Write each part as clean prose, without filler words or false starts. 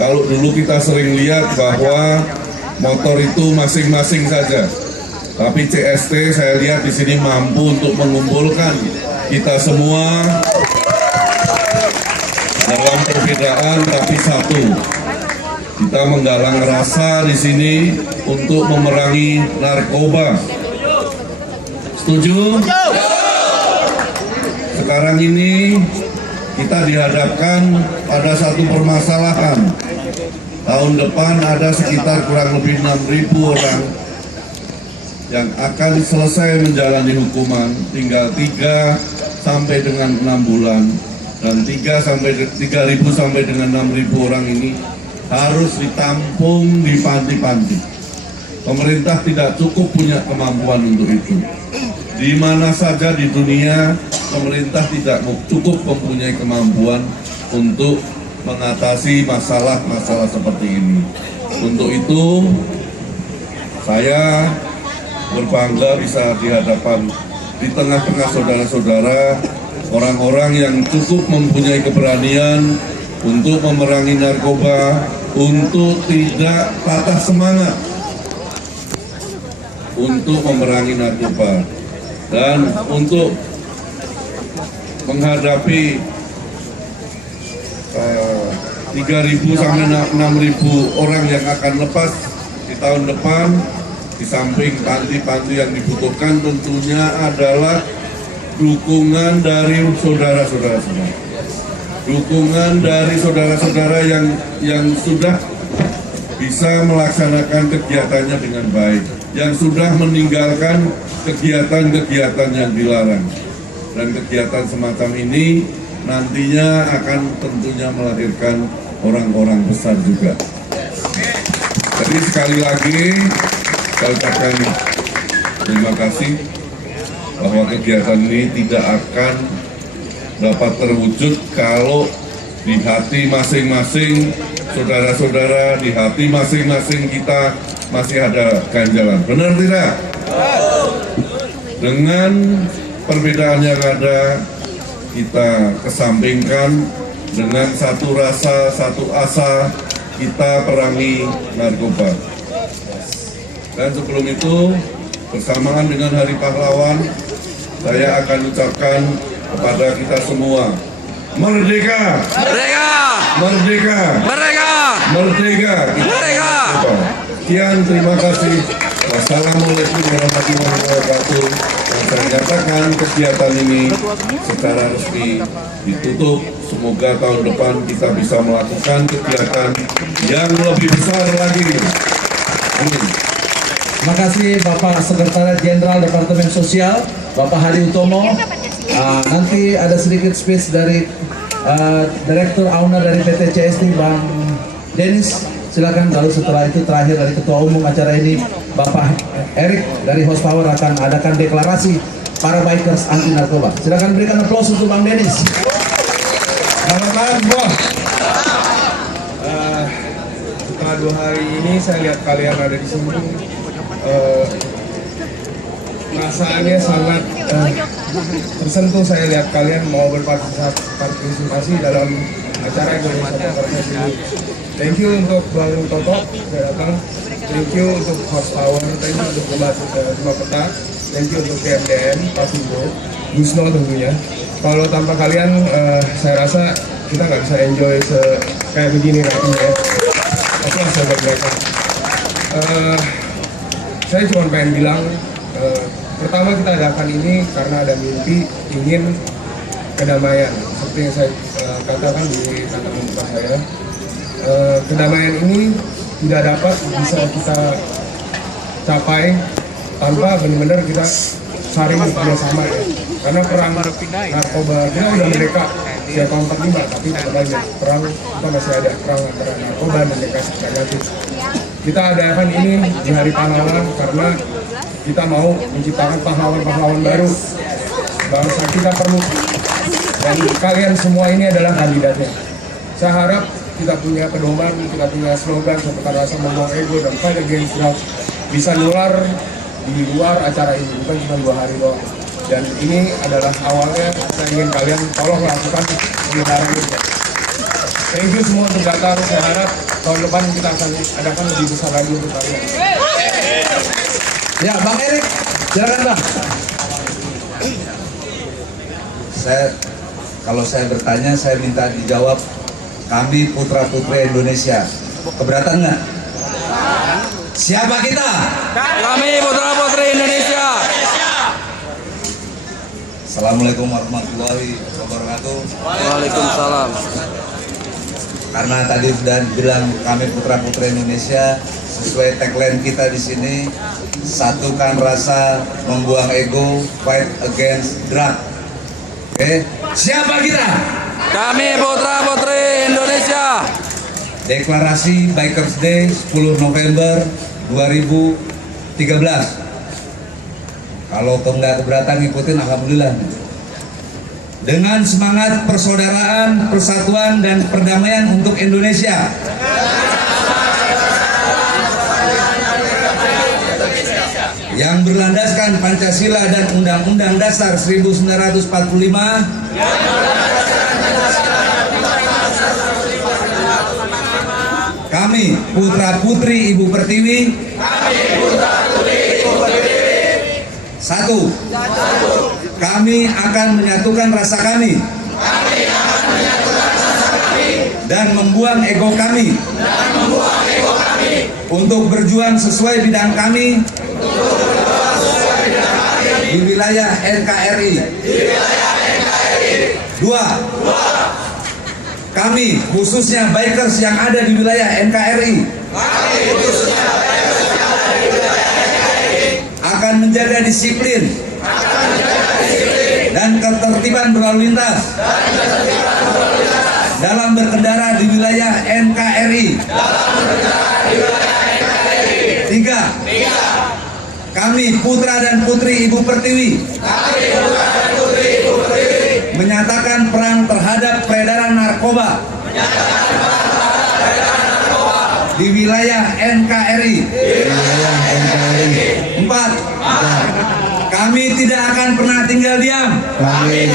Kalau dulu kita sering lihat bahwa motor itu masing-masing saja, tapi CST saya lihat di sini mampu untuk mengumpulkan kita semua dalam perbedaan tapi satu. Kita menggalang rasa di sini untuk memerangi narkoba. Setuju? Sekarang ini kita dihadapkan pada satu permasalahan. Tahun depan ada sekitar kurang lebih 6.000 orang yang akan selesai menjalani hukuman, tinggal 3 sampai dengan 6 bulan. Dan 3.000 sampai dengan 6.000 orang ini harus ditampung di panti-panti. Pemerintah tidak cukup punya kemampuan untuk itu. Di mana saja di dunia, pemerintah tidak cukup mempunyai kemampuan untuk mengatasi masalah-masalah seperti ini. Untuk itu, saya berbangga bisa di tengah-tengah saudara-saudara, orang-orang yang cukup mempunyai keberanian untuk memerangi narkoba, untuk tidak patah semangat untuk memerangi narkoba, dan untuk menghadapi 3.000 sampai 6.000 orang yang akan lepas di tahun depan. Di samping panti-panti yang dibutuhkan tentunya adalah dukungan dari saudara-saudara semua. Dukungan dari saudara-saudara yang sudah bisa melaksanakan kegiatannya dengan baik, yang sudah meninggalkan kegiatan-kegiatan yang dilarang. Dan kegiatan semacam ini nantinya akan tentunya melahirkan orang-orang besar juga. Jadi sekali lagi saya ucapkan terima kasih bahwa kegiatan ini tidak akan dapat terwujud kalau di hati masing-masing saudara-saudara, di hati masing-masing kita masih ada ganjalan. Benar tidak? Dengan perbedaan yang ada, kita kesampingkan dengan satu rasa, satu asa, kita perangi narkoba. Dan sebelum itu, bersamaan dengan Hari Pahlawan, saya akan ucapkan kepada kita semua, merdeka! Merdeka! Merdeka! Merdeka! Merdeka! Merdeka! Sekian, terima kasih. Wassalamualaikum warahmatullahi wabarakatuh. Dan saya nyatakan kegiatan ini secara resmi ditutup. Semoga tahun depan kita bisa melakukan kegiatan yang lebih besar lagi. Amin. Terima kasih Bapak Sekretaris Jenderal Departemen Sosial, Bapak Hadi Utomo. Nanti ada sedikit speech dari Direktur Owner dari PT CST, Bang Dennis. Silakan. Lalu setelah itu terakhir dari Ketua Umum acara ini, Bapak Erik dari Horsepower akan adakan deklarasi para bikers anti narkoba. Silakan berikan aplaus untuk Bang Dennis. Selamat malam semua. Setelah 2 hari ini saya lihat kalian ada di sini. Perasaannya sangat tersentuh. Saya lihat kalian mau berpartisipasi dalam acara Indonesia Poker ini. Thank you untuk Bang Toto sudah datang. Thank you untuk Horsepower. Thank you untuk Rumah Peta. Thank you untuk DMDN, Pak Findo, Gusno tentunya. Kalau tanpa kalian, saya rasa kita nggak bisa enjoy kayak begini nantinya. Tapi saya buat mereka. Saya cuma pengen bilang, pertama kita adakan ini karena ada mimpi ingin kedamaian. Seperti yang saya katakan di kata pembuka saya, kedamaian ini tidak dapat bisa kita capai tanpa benar-benar kita saling bekerjasama ya. Karena perang narkoba kita udah merdeka sejak tahun 45, tapi tetap aja perang kita masih ada perang antara narkoba dan negatif. Kita adakan ini di Hari Pahlawan karena kita mau menciptakan pahlawan-pahlawan baru. Bangsa kita perlu, dan kalian semua ini adalah kandidatnya. Saya harap kita punya pedoman, kita punya slogan seperti rasa membuang ego dan fight against drugs bisa nular di luar acara ini, bukan cuma 2 hari doang. Dan ini adalah awalnya, saya ingin kalian tolong lakukan pemeliharaan itu. Thank you semua untuk datang. Saya harap tahun depan kita akan adakan lebih besar lagi untuk kalian. Ya, Bang Erik, silakan Bang. Kalau saya bertanya, saya minta dijawab. Kami putra putri Indonesia. Keberatan nggak? Siapa kita? Kami putra putri Indonesia. Assalamualaikum warahmatullahi wabarakatuh. Waalaikumsalam. Karena tadi sudah bilang kami putra putri Indonesia, sesuai tagline kita di sini, satukan rasa, membuang ego, fight against drug. Oke, siapa kita? Kami putra putri Indonesia. Deklarasi Bikers Day 10 November 2013. Kalau nggak keberatan ngikutin, alhamdulillah. Dengan semangat persaudaraan, persatuan, dan perdamaian untuk Indonesia. Yang berlandaskan Pancasila dan Undang-Undang Dasar 1945. Kami putra putri Ibu Pertiwi. Satu. Kami akan menyatukan rasa kami. Dan membuang ego kami. Untuk berjuang sesuai bidang kami. Di wilayah NKRI. Dua. Kami khususnya bikers yang ada di wilayah NKRI akan menjaga disiplin dan ketertiban berlalu lintas dalam berkendara di wilayah NKRI. Tiga. Kami putra dan putri Ibu Pertiwi menyatakan perang terhadap peredaran narkoba di wilayah NKRI. Empat. Kami tidak akan pernah tinggal diam. Kami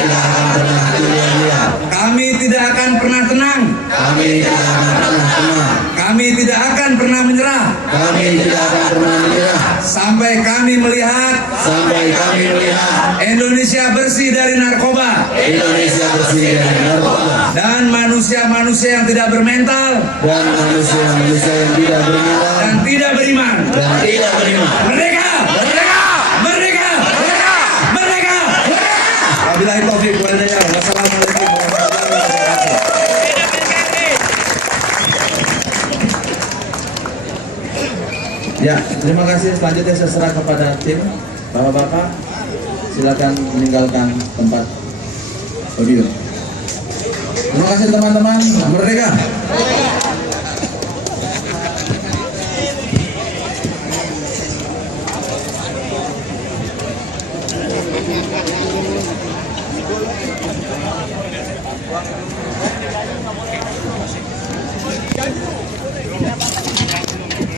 tidak akan pernah tenang. Kami tidak akan pernah menyerah. Sampai kami melihat Indonesia bersih dari narkoba. Dan manusia-manusia yang tidak bermental. Dan tidak beriman. Merdeka! Merdeka! Merdeka! Merdeka! Merdeka! Wabillahi taufiq wal hidayah. Wassalamualaikum warahmatullahi wabarakatuh. Ya, terima kasih. Selanjutnya saya serah kepada tim. Bapak-bapak, silakan meninggalkan tempat podium. Terima kasih teman-teman. Merdeka!